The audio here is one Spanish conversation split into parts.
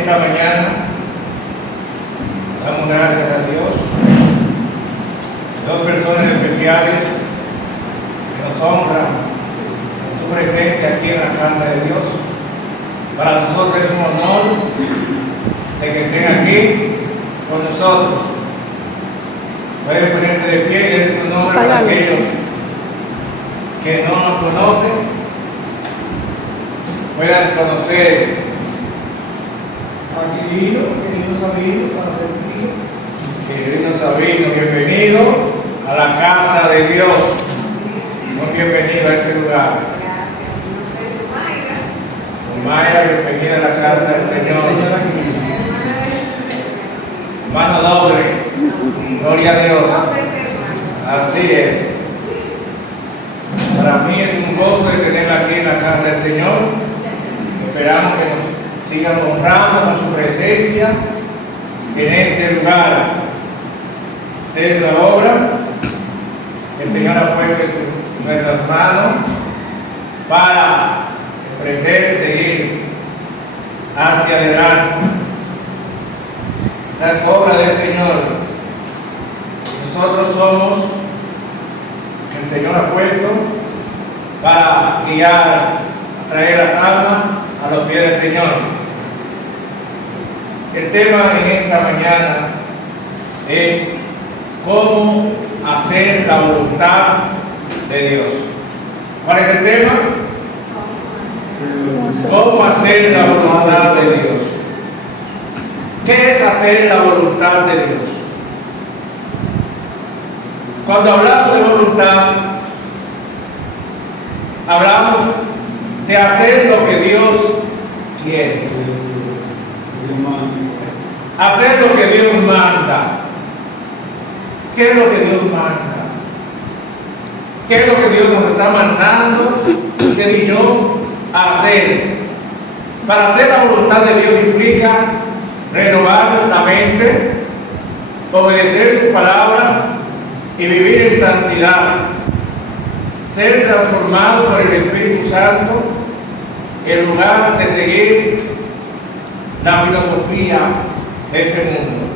esta mañana damos gracias a Dios. Dos personas especiales que nos honran con su presencia aquí en la casa de Dios. Para nosotros es un honor de que estén aquí con nosotros. Pueden ponerte de pie y den su nombre para aquellos que no nos conocen, puedan conocer a Quirino Sabino, para servir. Quirino Sabino, bienvenido a la casa de Dios. Muy bienvenido a este lugar. Gracias. Mi nombre es Mayra, bienvenida a la casa del Señor. Mano doble. Gloria a Dios. Así es. Para mí es un gozo de tenerla aquí en la casa del Señor. Esperamos que nos sigan honrando con su presencia en este lugar. Esta es la obra que el Señor ha puesto en nuestras manos para emprender, seguir hacia adelante. Esta es obra del Señor. Nosotros somos que el Señor ha puesto para guiar, traer la calma a los pies del Señor. El tema en esta mañana es cómo hacer la voluntad de Dios. ¿Cuál es el tema? ¿Cómo hacer la voluntad de Dios? ¿Qué es hacer la voluntad de Dios? Cuando hablamos de voluntad, hablamos de hacer lo que Dios quiere. Hacer lo que Dios manda. ¿Qué es lo que Dios manda? ¿Qué es lo que Dios nos está mandando, usted y yo, a hacer? Para hacer la voluntad de Dios implica renovar la mente, obedecer su palabra y vivir en santidad. Ser transformado por el Espíritu Santo en lugar de seguir la filosofía de este mundo.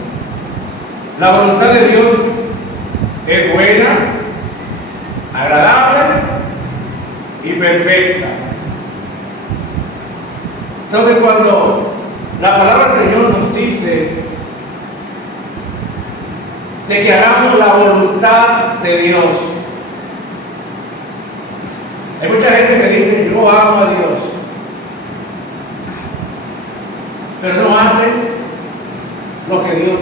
La voluntad de Dios es buena, agradable y perfecta. Entonces, cuando la palabra del Señor nos dice de que hagamos la voluntad de Dios, hay mucha gente que dice: yo amo a Dios, pero no hace lo que Dios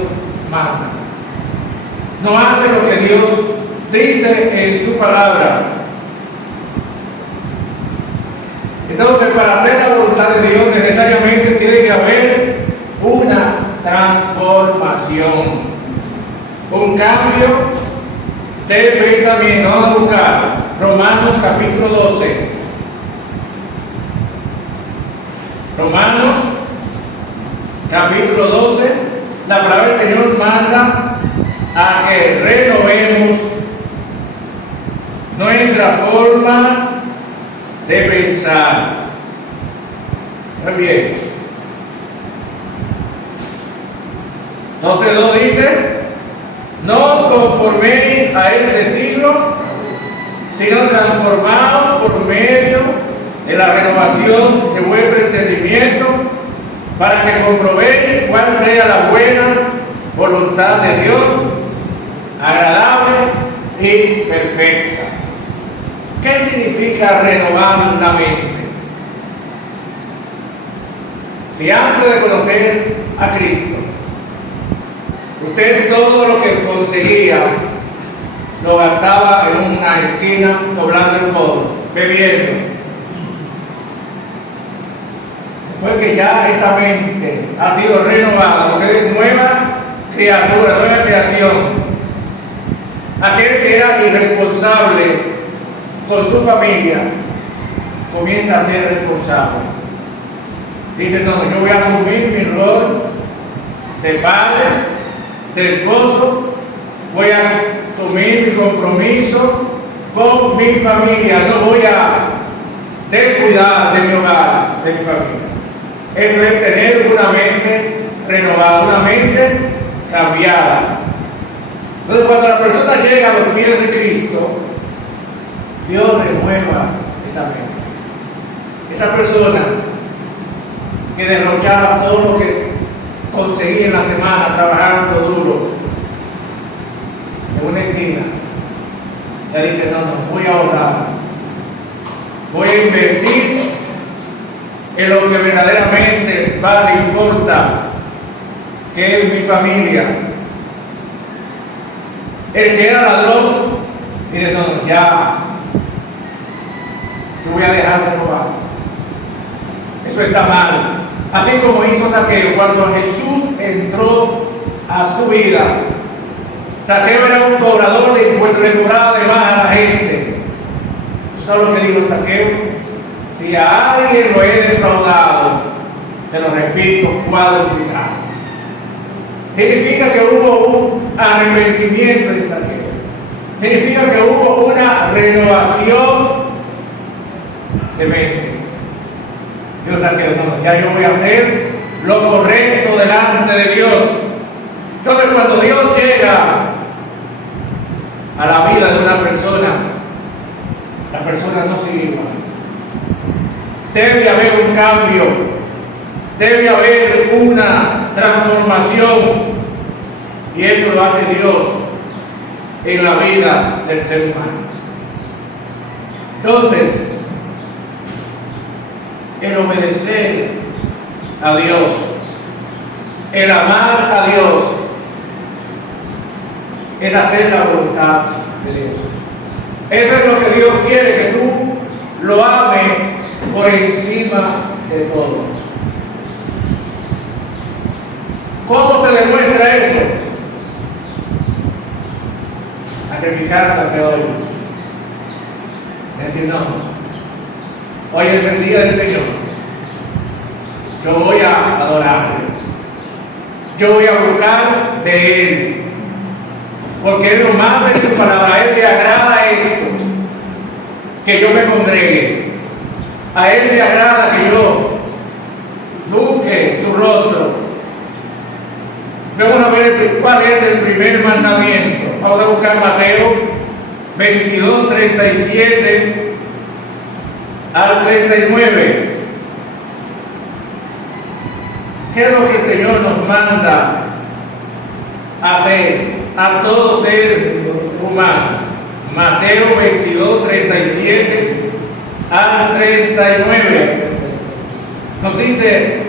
manda, no hace lo que Dios dice en su palabra. Entonces, para hacer la voluntad de Dios necesariamente tiene que haber una transformación, un cambio de pensamiento. Vamos a buscar Romanos capítulo 12. Romanos capítulo 12. La palabra del Señor manda a que renovemos nuestra forma de pensar. Muy bien. 12:2 dice: no os conforméis a este siglo, sino transformados por medio de la renovación de vuestro entendimiento, para que comprobéis cuál sea la buena voluntad de Dios, agradable y perfecta. ¿Qué significa renovar la mente? Si antes de conocer a Cristo, usted todo lo que conseguía lo gastaba en una esquina doblando el codo, bebiendo. Después que ya esta mente ha sido renovada, usted es nueva criatura, nueva creación. Aquel que era irresponsable con su familia comienza a ser responsable. Dice: no, yo voy a asumir mi rol de padre, de esposo, voy a asumir mi compromiso con mi familia, no voy a descuidar de mi hogar, de mi familia. Eso es tener una mente renovada, una mente cambiada. Entonces, cuando la persona llega a los pies de Cristo, Dios renueva esa mente. Esa persona que derrochaba todo lo que conseguía en la semana trabajando duro en una esquina, ya dice: no, voy a ahorrar, voy a invertir en lo que verdaderamente vale, importa, que es mi familia. El que era ladrón dice: no, ya, yo voy a dejar de robar. Eso está mal. Así como hizo Zaqueo cuando Jesús entró a su vida. Zaqueo era un cobrador de impuestos, le cobraba de más a la gente. ¿Sabes lo que dijo Zaqueo? Si a alguien lo he defraudado, se lo repito, cuadruplicado. Significa que hubo un arrepentimiento en Zaqueo. Significa que hubo una renovación de mente. Dios Zaqueo: no, ya yo voy a hacer lo correcto delante de Dios. Entonces, cuando Dios llega a la vida de una persona, la persona no sigue igual. Debe haber un cambio, debe haber una transformación, y eso lo hace Dios en la vida del ser humano. Entonces, el obedecer a Dios, el amar a Dios, es hacer la voluntad de Dios. Eso es lo que Dios quiere, que tú lo ames por encima de todo. ¿Cómo se demuestra eso? Sacrificándote hoy. Es decir: no, hoy es el día del Señor. Yo voy a adorarle. Yo voy a buscar de Él. Porque Él lo manda en su palabra. A Él le agrada esto, que yo me congregue. A Él le agrada que yo busque su rostro. Vamos a ver cuál es el primer mandamiento. Vamos a buscar Mateo 22, 37 al 39. ¿Qué es lo que el Señor nos manda hacer a todo ser humano? Mateo 22, 37 al 39. Nos dice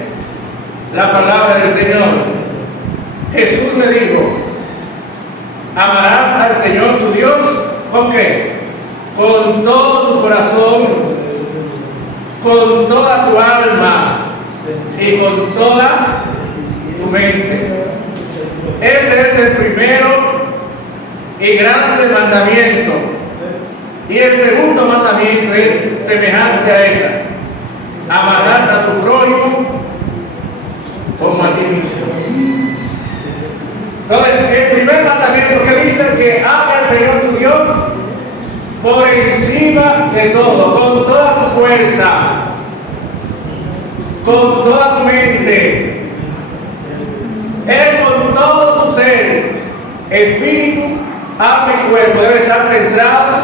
la palabra del Señor. Jesús le dijo: amarás al Señor tu Dios, ¿con qué? Con todo tu corazón, con toda tu alma y con toda tu mente. Este es el primero y grande mandamiento. Y el segundo mandamiento es semejante a esa: amarás a tu prójimo como a ti mismo. Entonces, el primer mandamiento que dice que ama al Señor tu Dios por encima de todo, con toda tu fuerza, con toda tu mente, con todo tu ser, espíritu, alma y cuerpo. Debe estar centrado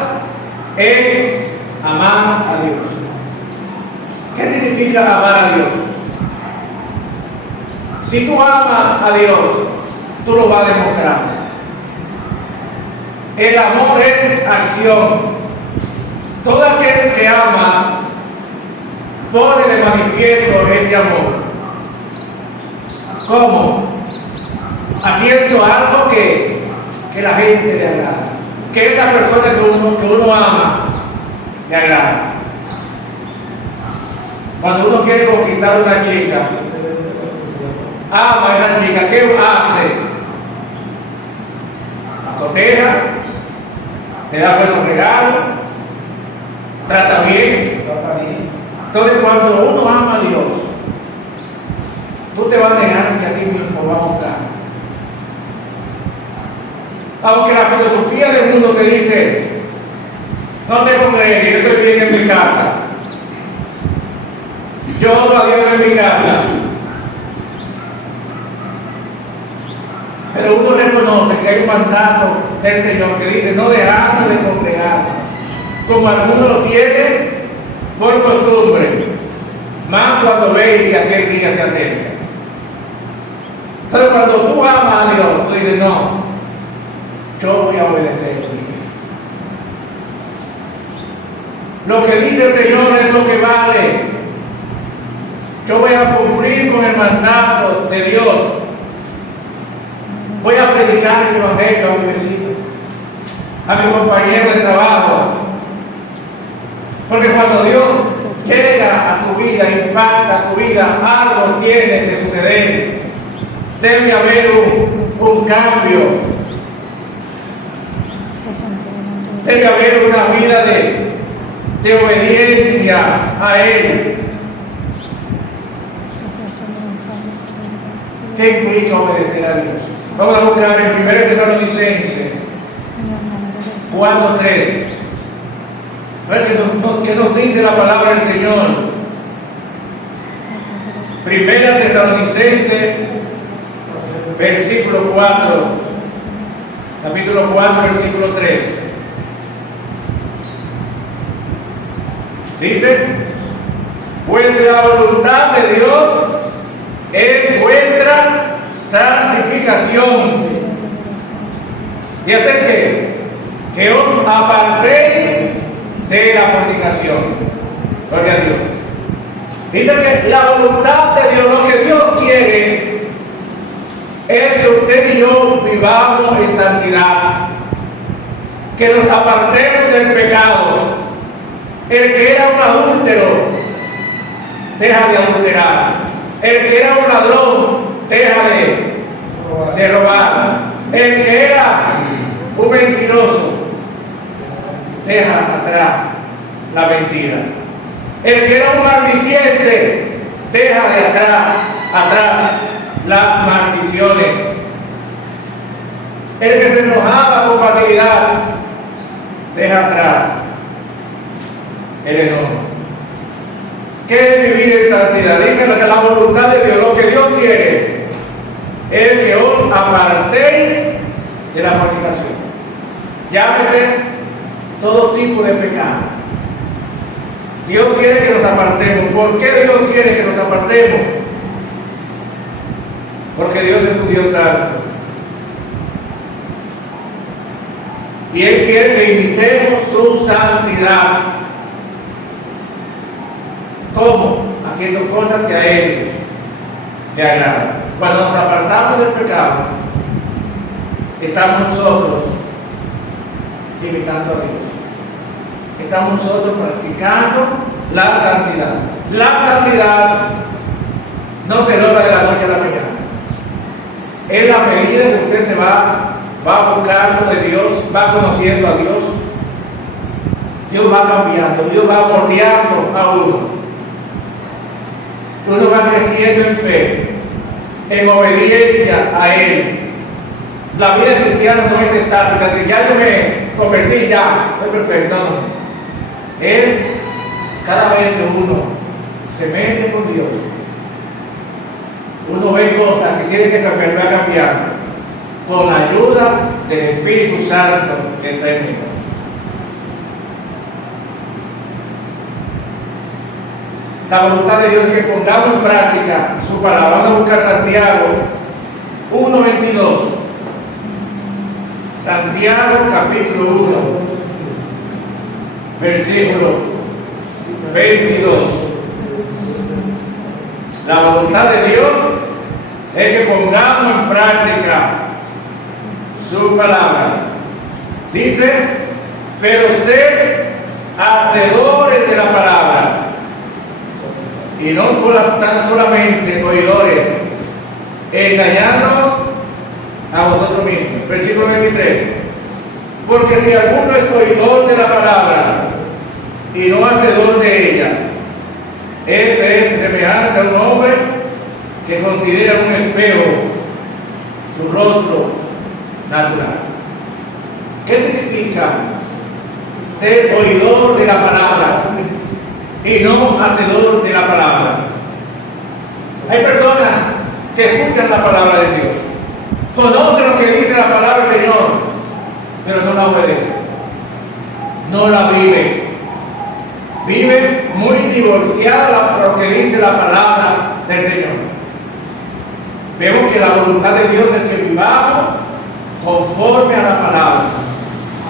en amar a Dios. ¿Qué significa amar a Dios? Si tú amas a Dios, tú lo vas a demostrar. El amor es acción. Todo aquel que ama pone de manifiesto este amor. ¿Cómo? Haciendo algo que la gente le agrada, que esta persona que uno ama le agrada. Cuando uno quiere conquistar a una chica, ama a esa chica, ¿qué hace? La coteja, le da buenos regalos, trata bien. Entonces, cuando uno ama a Dios, tú te vas a negar hacia ti mismo, vas a buscar. Aunque la filosofía del mundo te dice: no te congregues, yo estoy bien en mi casa, yo oro a Dios en mi casa, uno reconoce que hay un mandato del Señor que dice no dejando de congregarnos, como algunos lo tienen por costumbre, más cuando veis que aquel día se acerca. Entonces cuando tú amas a Dios, tú dices no, yo voy a obedecer. Lo que dice el Señor es lo que vale. Yo voy a cumplir con el mandato de Dios. Voy a predicar el evangelio a mi vecino, a mi compañero de trabajo. Porque cuando Dios llega a tu vida, impacta tu vida, algo tiene que suceder. Debe haber un cambio. Debe haber una vida de obediencia a Él. ¿Qué implica obedecer a Dios? Vamos a buscar en 1 Tesalonicenses 4:3. A ver qué nos dice la palabra del Señor. 1 Tesalonicenses, versículo 4, capítulo 4, versículo 3. Dice, pues la voluntad de Dios es vuestra santificación. ¿Y hacer qué? Que os apartéis de la fornicación. Gloria a Dios. Dice que la voluntad de Dios, lo que Dios quiere, es que usted y yo vivamos en santidad, que nos apartemos del pecado. El que era un adúltero, deja de adulterar. El que era un ladrón, deja de robar. El que era un mentiroso, deja atrás la mentira. El que era un maldiciente, deja de atrás las maldiciones. El que se enojaba con facilidad, deja atrás el enojo. ¿Qué es vivir en santidad? Dice que la voluntad de Dios, lo que Dios quiere, es que os apartéis de la fornicación. Llámese todo tipo de pecado. Dios quiere que nos apartemos. ¿Por qué Dios quiere que nos apartemos? Porque Dios es un Dios santo. Y Él quiere que imitemos su santidad. ¿Cómo? Haciendo cosas que a Él le agradan. Cuando nos apartamos del pecado, estamos nosotros imitando a Dios. Estamos nosotros practicando la santidad. La santidad no se logra de la noche a la mañana. Es la medida que usted se va buscando de Dios, va conociendo a Dios. Dios va cambiando, Dios va moldeando a uno. Uno va creciendo en fe, en obediencia a Él. La vida cristiana no es estática, que ya yo me convertí, ya, soy perfecto. No. Es cada vez que uno se mete con Dios, uno ve cosas que tiene que cambiar, va cambiando, con la ayuda del Espíritu Santo que está en mí. La voluntad de Dios es que pongamos en práctica su palabra. Vamos a buscar Santiago 1:22. Santiago capítulo 1, versículo 22. La voluntad de Dios es que pongamos en práctica su palabra. Dice, pero sed hacedores de la palabra y no tan solamente oidores, engañándoos a vosotros mismos. Versículo 23. Porque si alguno es oidor de la palabra y no hacedor de ella, este es semejante a un hombre que considera un espejo su rostro natural. ¿Qué significa ser oidor de la palabra y no hacedor de la palabra? Hay personas que escuchan la palabra de Dios, Conoce lo que dice la palabra del Señor, pero no la obedece. No la vive. Vive muy divorciada de lo que dice la palabra del Señor. Vemos que la voluntad de Dios es que vivamos conforme a la palabra,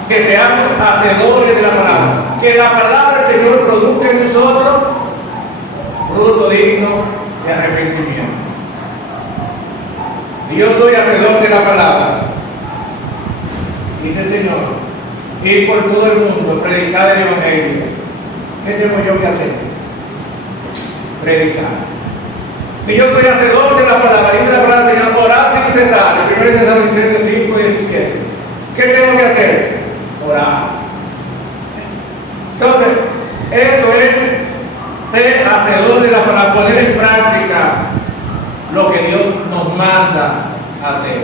que seamos hacedores de la palabra, que la palabra del Señor produzca en nosotros fruto digno de arrepentimiento. Si yo soy hacedor de la palabra, dice el Señor, ir por todo el mundo, predicar el Evangelio, ¿qué tengo yo que hacer? Predicar. Si yo soy hacedor de la palabra, dice la palabra del Señor, orar sin cesar, 1 Tesalonicenses 5:17. ¿Qué tengo que hacer? Orar. Entonces, eso es ser hacedor de la palabra, poner en práctica lo que Dios nos manda hacer.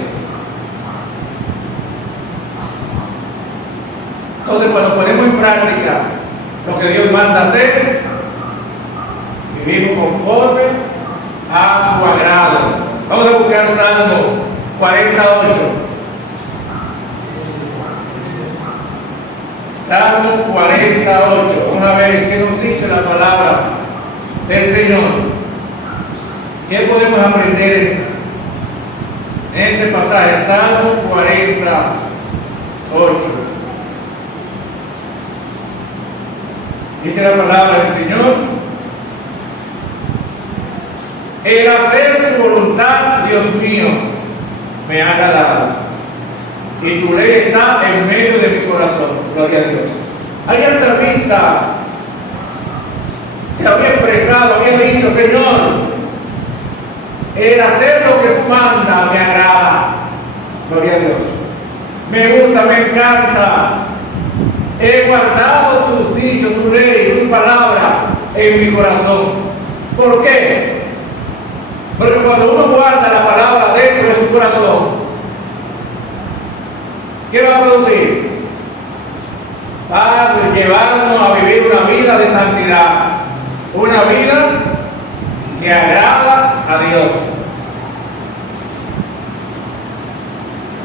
Entonces, cuando ponemos en práctica lo que Dios manda hacer, vivimos conforme a su agrado. Vamos a buscar Salmo 48. Salmo 48. Vamos a ver qué nos dice la palabra del Señor. ¿Qué podemos aprender en este pasaje? Salmo 48. Dice la palabra del Señor: el hacer tu voluntad, Dios mío, me ha agradado, y tu ley está en medio de mi corazón. Gloria a Dios. Hay el salmista se había expresado, había dicho: Señor, el hacer lo que tú mandas me agrada. Gloria a Dios. Me gusta, me encanta. He guardado tus dichos, tu ley, tu palabra en mi corazón. ¿Por qué? Porque cuando uno guarda la palabra dentro de su corazón, ¿qué va a producir? Va a llevarnos a vivir una vida de santidad, una vida que agrada a Dios.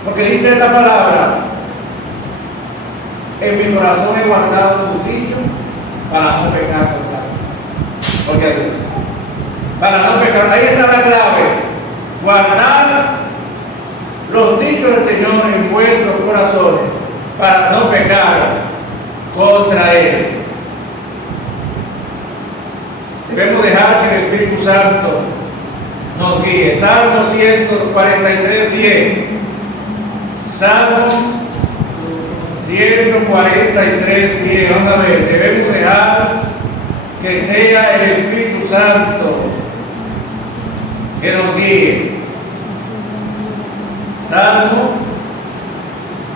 Porque dice esta palabra: en mi corazón he guardado tus dichos para no pecar contra ti. Porque a Dios, para no pecar. Ahí está la clave: guardar los dichos del Señor en vuestros corazones para no pecar contra Él. Debemos dejar que el Espíritu Santo nos guíe. Salmo 143, 10. Salmo 143, 10. Vamos a ver, debemos dejar que sea el Espíritu Santo que nos guíe. Salmo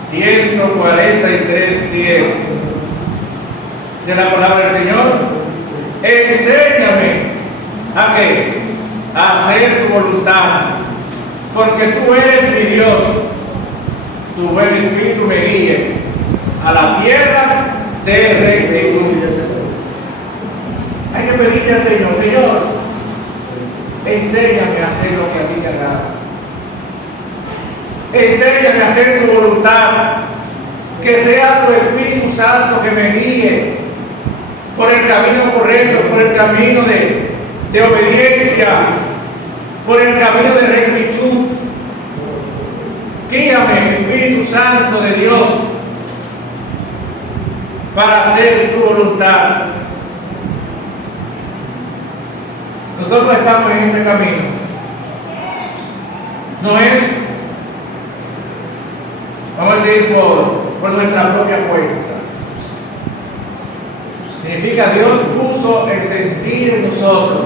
143, 10. Dice la palabra del Señor: enséñame a qué, a hacer tu voluntad, porque tú eres mi Dios. Tu buen espíritu me guíe a la tierra de rectitud. Hay que pedirle al Señor: Señor, enséñame a hacer lo que a ti te agrada. Enséñame a hacer tu voluntad. Que sea tu Espíritu Santo que me guíe por el camino correcto, por el camino de obediencia, por el camino de rectitud. Guíame, Espíritu Santo de Dios, para hacer tu voluntad. Nosotros estamos en este camino. No es, vamos a decir, por nuestra propia cuenta. Significa Dios puso el sentir en nosotros.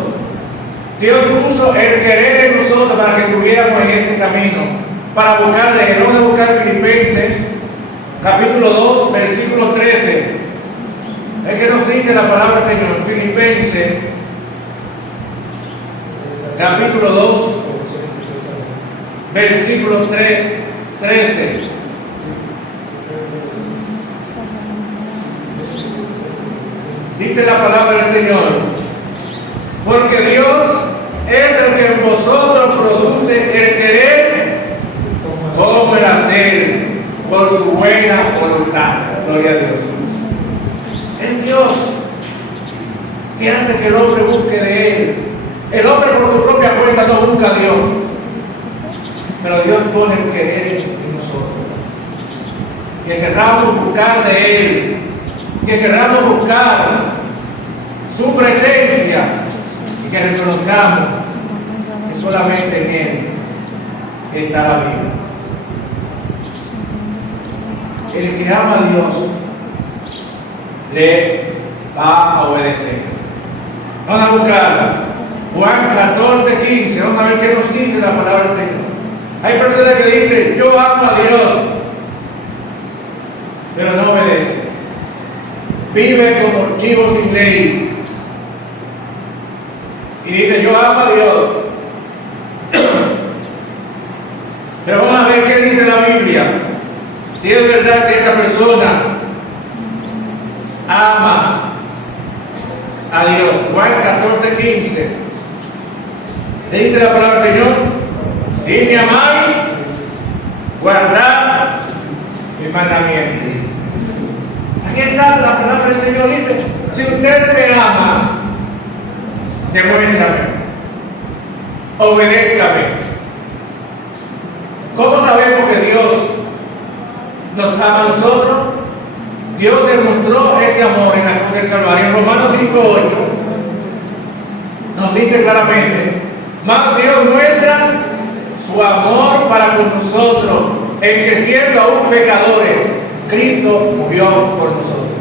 Dios puso el querer en nosotros para que estuviéramos en este camino. Para buscarle, vamos a buscar Filipenses, capítulo 2, versículo 13. Es que nos dice la palabra del Señor. Filipenses, capítulo 2, versículo 13. Dice la palabra del Señor: porque Dios es el que en vosotros produce el querer por su buena voluntad. Gloria a Dios. Es Dios que hace que el hombre busque de Él. El hombre por su propia cuenta no busca a Dios, pero Dios pone el querer en nosotros. Que querramos buscar de Él, que querramos buscar su presencia y que reconozcamos que solamente en Él está la vida. El que ama a Dios le va a obedecer. Vamos a buscar Juan 14:15. Vamos a ver qué nos dice la palabra del Señor. Hay personas que dicen: yo amo a Dios, pero no obedece. Vive como chivo sin ley. Y dice: yo amo a Dios. Pero vamos a ver qué dice la Biblia. Si es verdad que esta persona ama a Dios. Juan 14:15. Le dice la palabra del Señor: si me amáis, guardad mis mandamientos. Aquí está la palabra del Señor. Dice: si usted me ama, demuéstrame, obedézcame. ¿Cómo sabemos que Dios nos ama a nosotros? Dios demostró ese amor en la cruz del Calvario. En Romanos 5:8 nos dice claramente: mas Dios muestra su amor para con nosotros, en que siendo aún pecadores, Cristo murió por nosotros.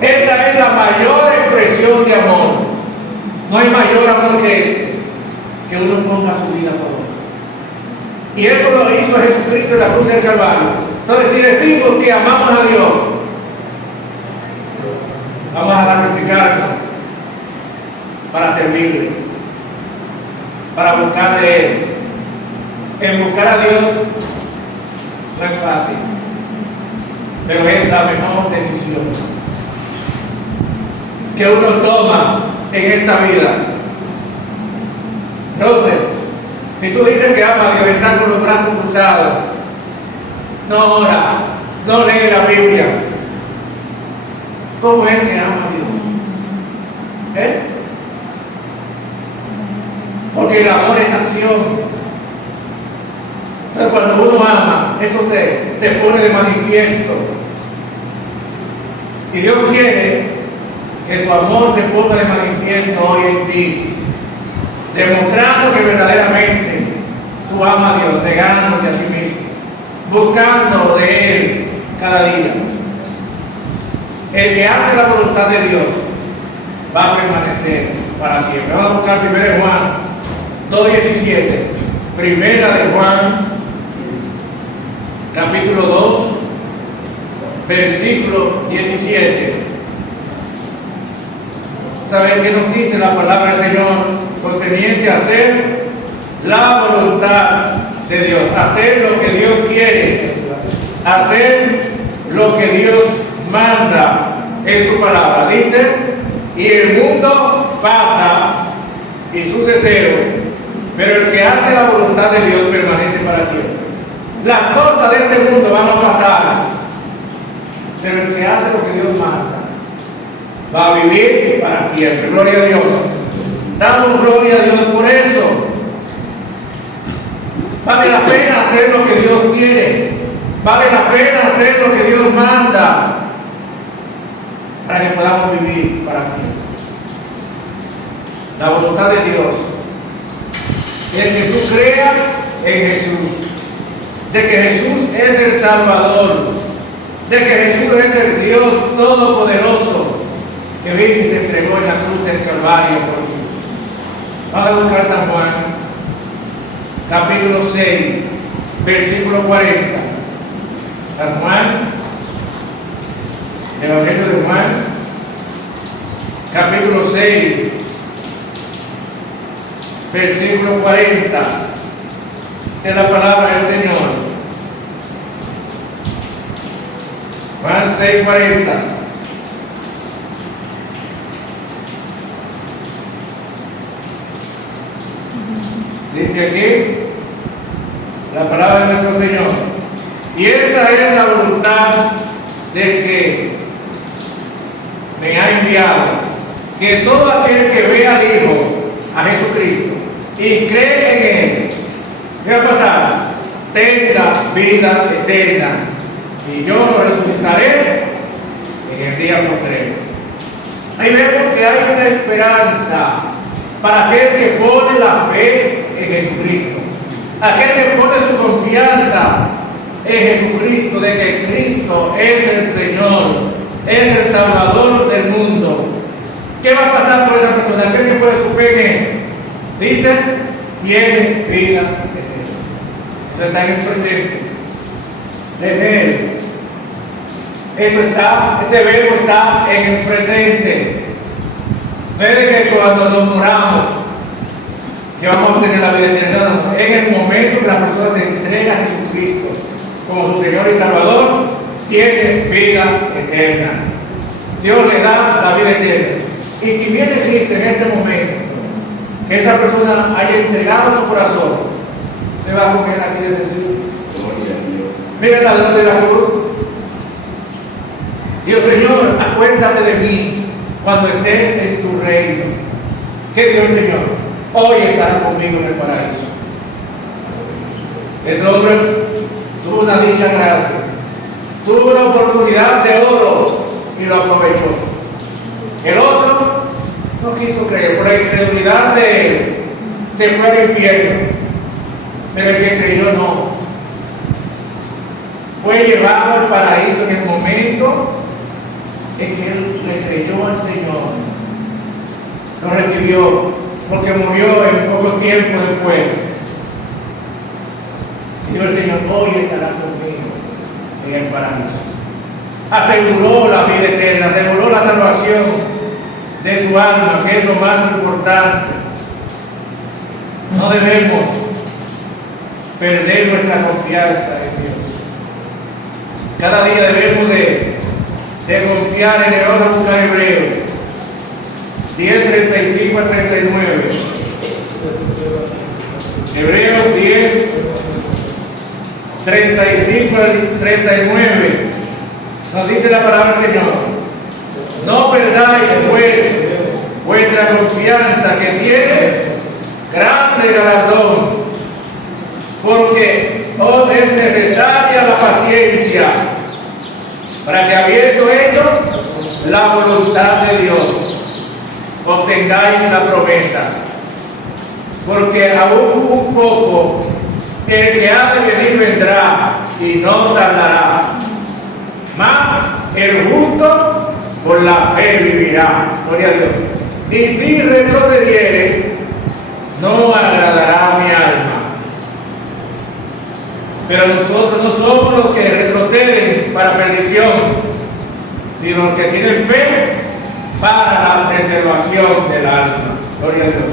Esta es la mayor expresión de amor. No hay mayor amor que uno ponga su vida por otro. Y eso lo hizo Jesucristo en la cruz del Calvario. Entonces, si decimos que amamos a Dios, vamos a sacrificarnos para servirle, para buscar de Él. En buscar a Dios no es fácil, pero es la mejor decisión que uno toma en esta vida. Entonces, si tú dices que amas a Dios y estás con los brazos cruzados, no ora, no lee la Biblia, ¿cómo es que ama a Dios? Porque el amor es acción. Entonces, cuando uno ama, eso se pone de manifiesto. Y Dios quiere que su amor se ponga de manifiesto hoy en ti, demostrando que verdaderamente tú amas a Dios, negándote a sí mismo, buscando de Él cada día. El que hace la voluntad de Dios va a permanecer para siempre. Vamos a buscar 1 Juan 2:17. Primera de Juan, capítulo 2, versículo 17. ¿Saben qué nos dice la palabra del Señor? Concerniente a hacer la voluntad de Dios, hacer lo que Dios quiere, hacer lo que Dios manda en su palabra. Dice: y el mundo pasa y sus deseos, pero el que hace la voluntad de Dios permanece para siempre. Las cosas de este mundo van a pasar, pero el que hace lo que Dios manda va a vivir para siempre. Gloria a Dios. Damos gloria a Dios por eso. Vale la pena hacer lo que Dios quiere. Vale la pena hacer lo que Dios manda para que podamos vivir para siempre. La voluntad de Dios es que tú creas en Jesús, de que Jesús es el Salvador, de que Jesús es el Dios Todopoderoso que vino y se entregó en la cruz del Calvario por ti. Vamos a buscar San Juan, capítulo 6, versículo 40. San Juan, el Evangelio de Juan, capítulo 6, versículo 40. Esa es la palabra del Señor. Juan 6, 40. Dice aquí la palabra de nuestro Señor: Y esta es la voluntad de que me ha enviado, que todo aquel que ve al Hijo, a Jesucristo, y cree en Él, ¿qué va a pasar? Tenga vida eterna, y yo lo resucitaré en el día postrero. Ahí vemos que hay una esperanza para aquel que pone la fe en Jesucristo, aquel que pone su confianza en Jesucristo, de que Cristo es el Señor, es el Salvador del mundo. ¿Qué va a pasar por esa persona? Aquel que pone su fe en Él, dice, tiene vida eterna. Eso está en el presente. De Él. Eso está, este verbo está en el presente. No es de que cuando nos moramos, que vamos a obtener la vida eterna, no. En el momento que la persona se entrega a Jesucristo como su Señor y Salvador, tiene vida eterna. Dios le da la vida eterna. Y si viene Cristo en este momento, que esta persona haya entregado su corazón, se va a comer así de sencillo. Mira la luz de la cruz. Dios, Señor, acuérdate de mí cuando estés en tu reino. ¿Qué Dios, Señor? Hoy estará conmigo en el paraíso. Ese hombre tuvo una dicha grande, tuvo una oportunidad de oro y lo aprovechó. El otro no quiso creer, por la incredulidad de él, se fue al infierno. Pero el que creyó no. Fue llevado al paraíso en el momento en que él le creyó al Señor. Lo recibió, porque murió en poco tiempo después. Y Dios, el Señor, hoy estará conmigo en el paraíso. Aseguró la vida eterna, aseguró la salvación de su alma, que es lo más importante. No debemos perder nuestra confianza en Dios. Cada día debemos de confiar en el oro buscar Hebreo 10:35 al 39. Hebreos 10:35 al 39. Nos dice la palabra del Señor: no perdáis pues vuestra confianza, que tiene grande galardón, porque os es necesaria la paciencia, para que, habiendo hecho la voluntad de Dios, obtengáis la promesa. Porque aún un poco el que ha de venir vendrá y no tardará. Mas el justo por la fe vivirá. Gloria a Dios. Y si retrocediere, no agradará a mi alma. Pero nosotros no somos los que retroceden para perdición, sino los que tienen fe para la preservación del alma. Gloria a Dios.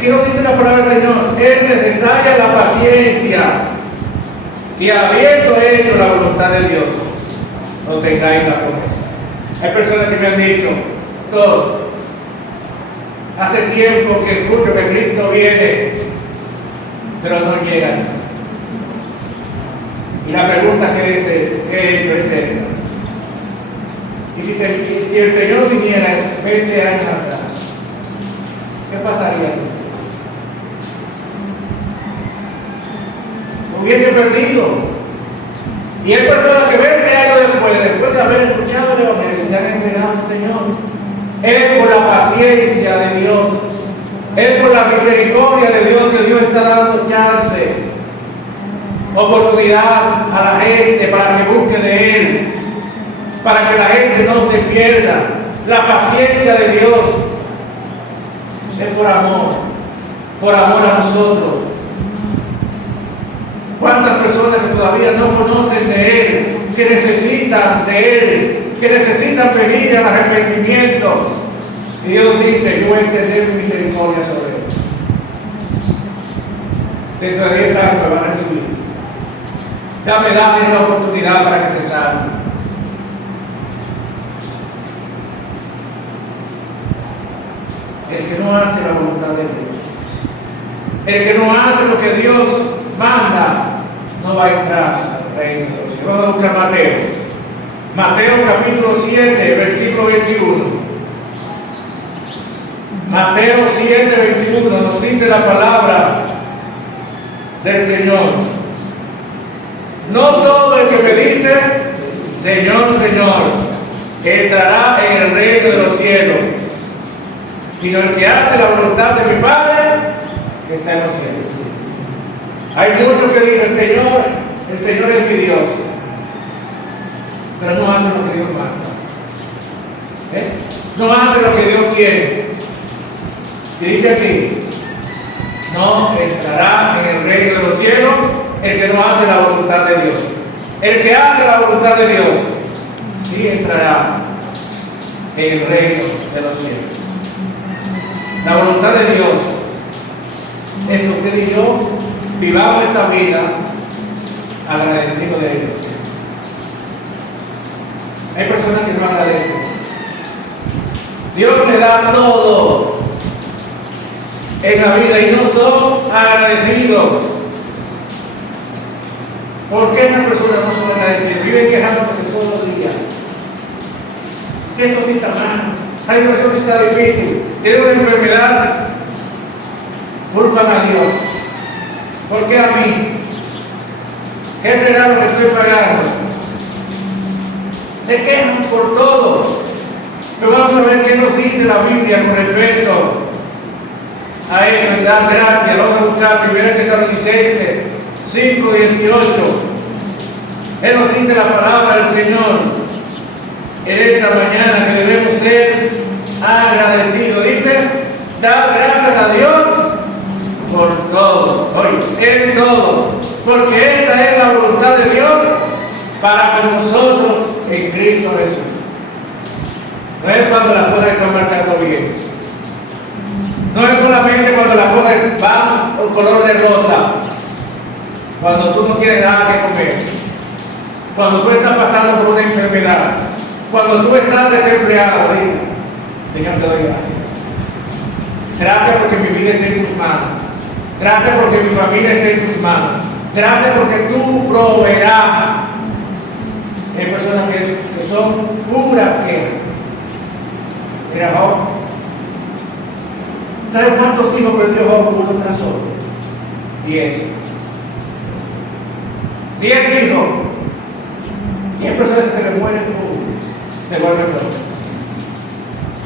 ¿Qué nos dice la palabra del Señor? Es necesaria la paciencia, que habiendo hecho la voluntad de Dios, no tengáis la promesa. Hay personas que me han dicho, todo, hace tiempo que escucho que Cristo viene, pero no llega. Y la pregunta que he hecho es esta: y si el Señor viniera 20 años atrás, ¿qué pasaría? Hubiese perdido. Y hay personas que 20 años después de haber escuchado el Evangelio, se han entregado al Señor. Es por la paciencia de Dios, es por la misericordia de Dios que Dios está dando chance, oportunidad a la gente para que busque de Él, para que la gente no se pierda. La paciencia de Dios es por amor a nosotros. ¿Cuántas personas que todavía no conocen de Él, que necesitan de Él, que necesitan venir al arrepentimiento? Y Dios dice: yo voy a extender mi misericordia sobre Él. Dentro de 10 años me van a recibir. Ya me dan esa oportunidad para que se salve. El que no hace la voluntad de Dios, el que no hace lo que Dios manda, no va a entrar al reino de los cielos. Vamos a buscar Mateo. Mateo capítulo 7, versículo 21. Mateo 7, 21 nos dice la palabra del Señor. No todo el que me dice, Señor, Señor, entrará en el reino de los cielos, sino el que hace la voluntad de mi Padre que está en los cielos. Hay muchos que dicen, el Señor es mi Dios, pero no hace lo que Dios manda. No hace lo que Dios quiere. Y dice aquí, no entrará en el reino de los cielos el que no hace la voluntad de Dios. El que hace la voluntad de Dios, sí entrará en el reino de los cielos. La voluntad de Dios es que usted y yo vivamos esta vida agradecidos de Dios. Hay personas que no agradecen. Dios le da todo en la vida y no son agradecidos. ¿Por qué esas personas no son agradecidas? Viven quejándose todos los días. Que esto sí está mal, hay una situación que está difícil, tiene una enfermedad, culpan a Dios. ¿Por qué a mí? ¿Qué regalo que estoy pagando? Se quejan por todo. Pero vamos a ver qué nos dice la Biblia con respecto a eso y dar gracias. Vamos a buscar 1 Tesalonicenses 5:18. Él nos dice la palabra del Señor en esta mañana que debemos ser agradecidos. Dice, dar gracias a Dios por todo, en todo, porque esta es la voluntad de Dios para con nosotros en Cristo Jesús. No es cuando las cosas están marcando bien. No es solamente cuando las cosas van por color de rosa. Cuando tú no tienes nada que comer. Cuando tú estás pasando por una enfermedad. Cuando tú estás desempleado. Diga, Señor, te doy gracias. Gracias porque mi vida está en tus manos. Gracias porque mi familia está en tus manos. Gracias porque tú proveerás. Hay personas que son puras quejas. Mira, Job. ¿Sabes cuántos hijos perdió Job uno tras otro? 10. 10 hijos. Y hay personas que se le mueren se vuelven locos.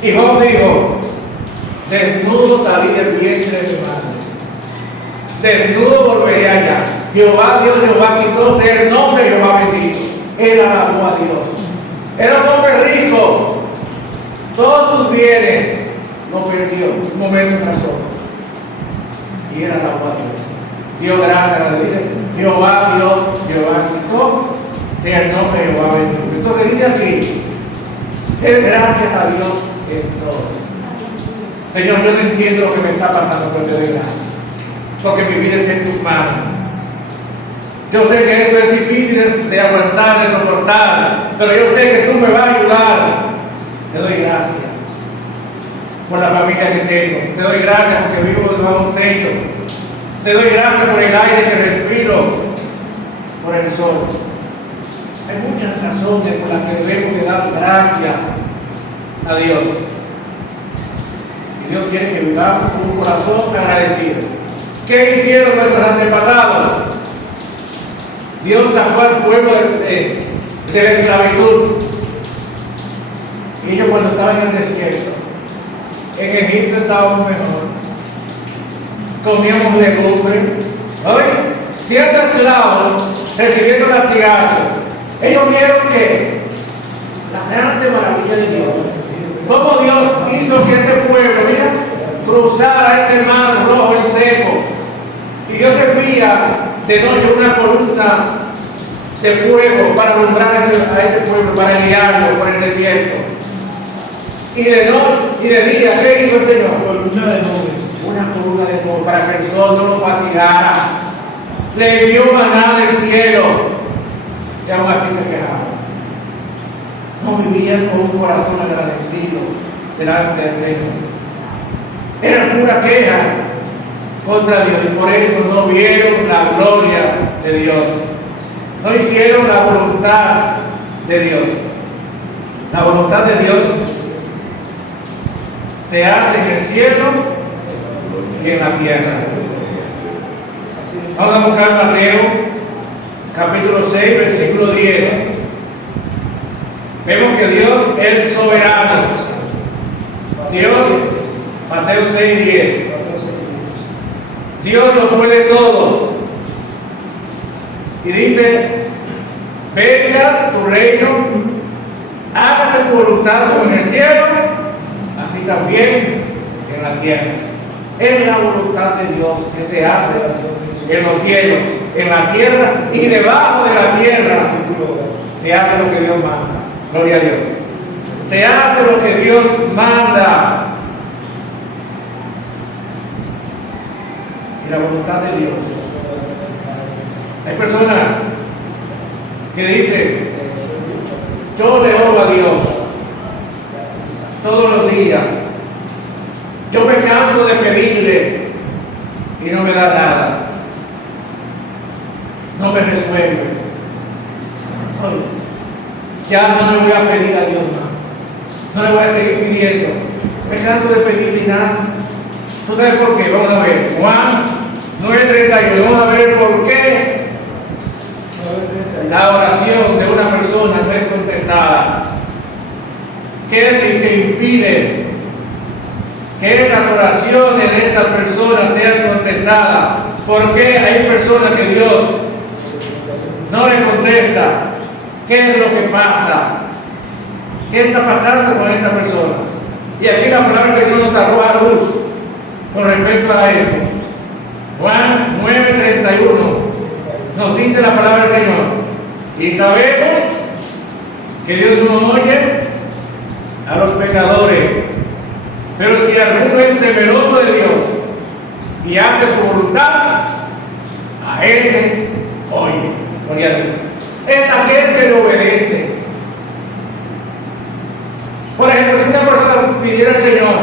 Y Job dijo, desnudo salí del vientre de mi madre. Desnudo volveré allá. Jehová Dios, Jehová quitó el nombre de Jehová bendito. Él alabó a Dios. Era un hombre rico. Todos sus bienes lo perdió un momento tras otro. Y él alabó a Dios. Dio gracias a Dios. Jehová Dios, Jehová quitó, sea el nombre de Jehová bendito. Entonces dice aquí, den gracias a Dios en todo. Señor, yo no entiendo lo que me está pasando, pero te doy gracias. Porque mi vida está en tus manos. Yo sé que esto es difícil de aguantar, de soportar, pero yo sé que tú me vas a ayudar. Te doy gracias por la familia que tengo. Te doy gracias porque vivo debajo de un techo. Te doy gracias por el aire que respiro, por el sol. Hay muchas razones por las que debemos de dar gracias a Dios. Y Dios quiere que vivamos con un corazón agradecido. ¿Qué hicieron nuestros antepasados? Dios sacó al pueblo de la esclavitud. Y ellos cuando estaban en el desierto, en Egipto estábamos mejor. Comíamos legumbres. Oye, ciertos esclavos recibiendo latigazos. Ellos vieron que la grande maravilla de Dios. Cómo Dios hizo que este pueblo, mira, cruzara este mar rojo y seco. Y Dios envía de noche una columna de fuego para alumbrar a este pueblo, para guiarlo por el desierto. Y de noche y de día, ¿qué hizo el Señor? Columna de nubes. Una columna de fuego para que el sol no lo fatigara. Le envió maná del cielo. Y aún así se quejaba. No vivían con un corazón agradecido delante del Señor. Era pura queja contra Dios y por eso no vieron la gloria de Dios. no hicieron la voluntad de Dios. La voluntad de Dios se hace en el cielo y en la tierra. Vamos a buscar Mateo, capítulo 6, versículo 10. Vemos que Dios es soberano. Dios, Mateo 6, 10. Dios lo puede todo. Y dice, venga tu reino, hágase tu voluntad como en el cielo, así también en la tierra. Es la voluntad de Dios que se hace en los cielos, en la tierra y debajo de la tierra. Se hace lo que Dios manda. Gloria a Dios. Se hace lo que Dios manda. Y la voluntad de Dios. Hay personas que dicen, yo le oro a Dios todos los días. Yo me canso de pedirle y no me da nada. No me resuelve. Oye, ya no le voy a pedir a Dios más. No le voy a seguir pidiendo. Me canso de pedirle nada. ¿Tú sabes por qué? Vamos a ver. Juan 9:31. Vamos a ver por qué la oración de una persona no es contestada. ¿Qué es lo que impide que las oraciones de esa persona sean contestadas? ¿Por qué hay personas que Dios no le contesta? ¿Qué es lo que pasa? ¿Qué está pasando con esta persona? Y aquí la palabra que Dios nos arroja luz con respecto a esto. Juan 9:31 nos dice la palabra del Señor. Y sabemos que Dios no oye a los pecadores, pero si alguno es temeroso de Dios y hace su voluntad, a ese oye. Gloria a Dios. Es aquel que le obedece. Por ejemplo, si una persona pidiera al Señor,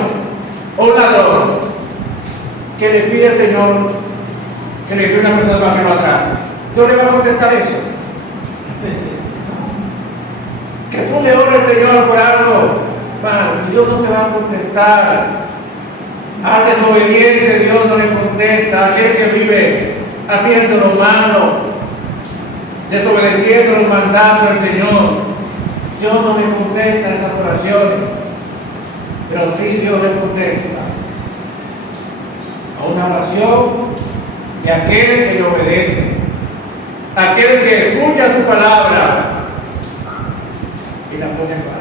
o un ladrón, que le pide al Señor que le envíe una persona para que lo atrape, ¿Dios le va a contestar eso? Que tú le ores al Señor por algo, Dios no te va a contestar. Al desobediente Dios no le contesta. Aquel que vive haciendo lo malo, desobedeciendo los mandatos del Señor, Dios no le contesta esas oraciones. Pero sí Dios le contesta a una oración de aquel que le obedece, aquel que escucha su palabra y la pone en práctica.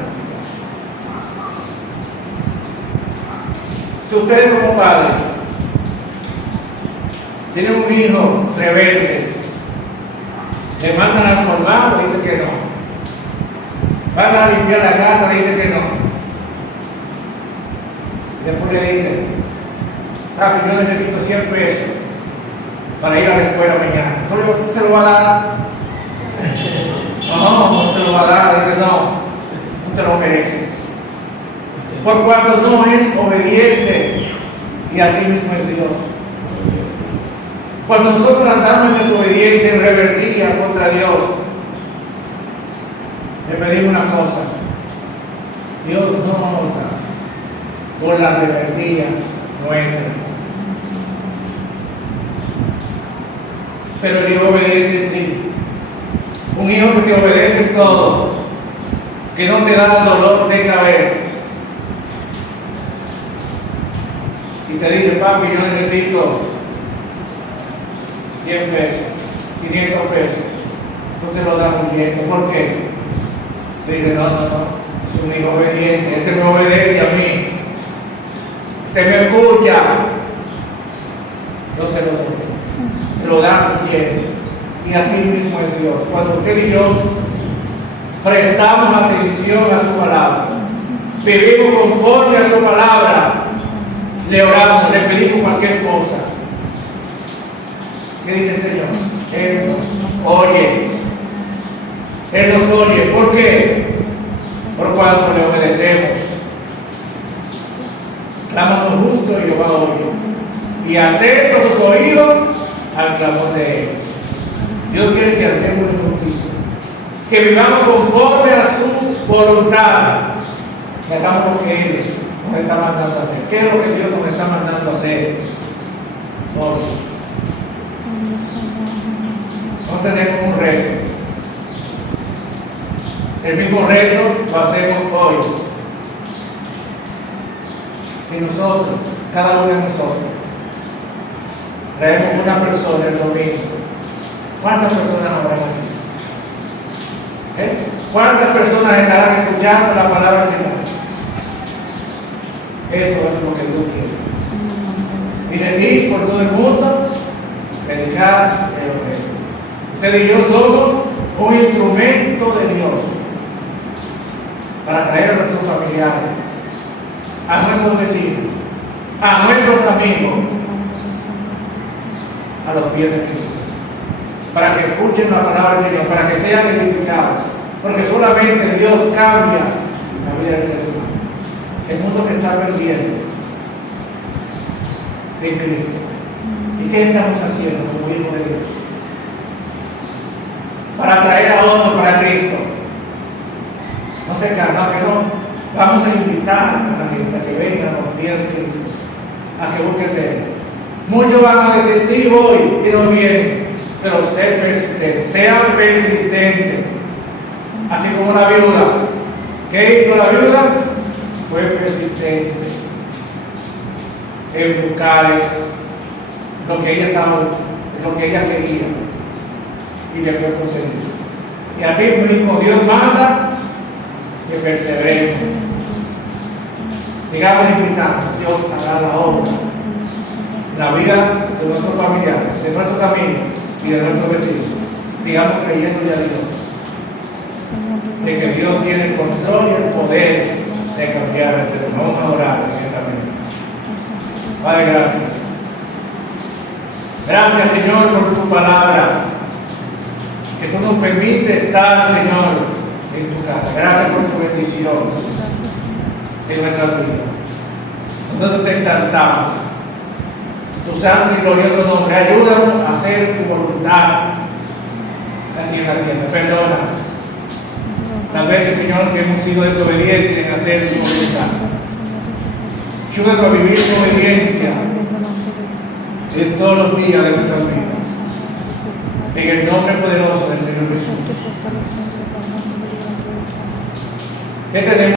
Si ustedes como padres tienen un hijo rebelde, le mandan a colmar, le dice que no. Van a limpiar la casa, le dice que no. Y después le dice, papi, yo necesito 100 pesos para ir a la escuela mañana. ¿Tú se lo va a dar? No te lo va a dar. Dice, no te lo mereces. Por cuanto no es obediente, y así mismo es Dios. Cuando nosotros andamos en desobediencia, en rebeldía contra Dios, le pedimos una cosa: Dios no nos da por la rebeldía nuestra. Pero el hijo obediente sí. Un hijo que te obedece en todo, que no te da dolor de cabeza. Y te dice, papi, yo necesito 100 pesos, 500 pesos. Tú te lo das un tiempo. ¿Por qué? Te dice, no, es un hijo obediente, ese me obedece a mí, este me escucha. Yo se lo doy, se lo da un tiempo. Y así mismo es Dios. Cuando usted y yo prestamos atención a su palabra, vivimos conforme a su palabra, le oramos, le pedimos cualquier cosa. ¿Qué dice el Señor? Él nos oye. Él nos oye. ¿Por qué? Por cuanto le obedecemos. Clamamos justo y Jehová oye. Y atentos sus oídos al clamor de Él. Dios quiere que andemos en justicia. que vivamos conforme a su voluntad y hagamos lo que Él nos está mandando a hacer. ¿Qué es lo que Dios nos está mandando a hacer hoy? No tenemos un reto. El mismo reto lo hacemos hoy. Si nosotros, cada uno de nosotros, traemos una persona el domingo, ¿cuántas personas habrá aquí? ¿Cuántas personas estarán escuchando la palabra del Señor? Eso es lo que Dios quiere. Y de ti por todo el mundo, predicar el Evangelio. Usted y yo somos un instrumento de Dios para traer a nuestros familiares, a nuestros vecinos, a nuestros amigos, a los pies de Cristo, para que escuchen la palabra del Señor, para que sean edificados, porque solamente Dios cambia la vida del ser humano. El mundo que está perdiendo en Cristo. ¿Y qué estamos haciendo como hijos de Dios? Para traer a otros para Cristo. No se cansa, que no. Vamos a invitar a la gente a que venga a los pies de Cristo, a que busquen de Él. Muchos van a decir, sí, voy, y no vienen. Pero ser persistente, sean persistentes. Así como la viuda. ¿Qué hizo la viuda? Fue persistente en buscar lo que ella estaba, lo que ella quería, y le fue concedido. Y así mismo Dios manda que perseveremos. Sigamos invitando a Dios a dar la obra, la vida de nuestros familiares, de nuestros amigos y de nuestros vecinos. Sigamos creyéndole a Dios, de que Dios tiene el control y el poder de cambiar el ser humano. Vamos a orar inmediatamente. Padre, gracias. Gracias, Señor, por tu palabra, que tú nos permites estar, Señor, en tu casa. Gracias por tu bendición en nuestra vida. Nosotros te exaltamos. Tu santo y glorioso nombre. Ayúdanos a hacer tu voluntad aquí en la tierra. Perdónanos las veces, Señor, que hemos sido desobedientes en hacer tu voluntad. Ayúdanos a vivir tu obediencia en todos los días de nuestras vidas. En el nombre poderoso del Señor Jesús. ¿Qué tenemos?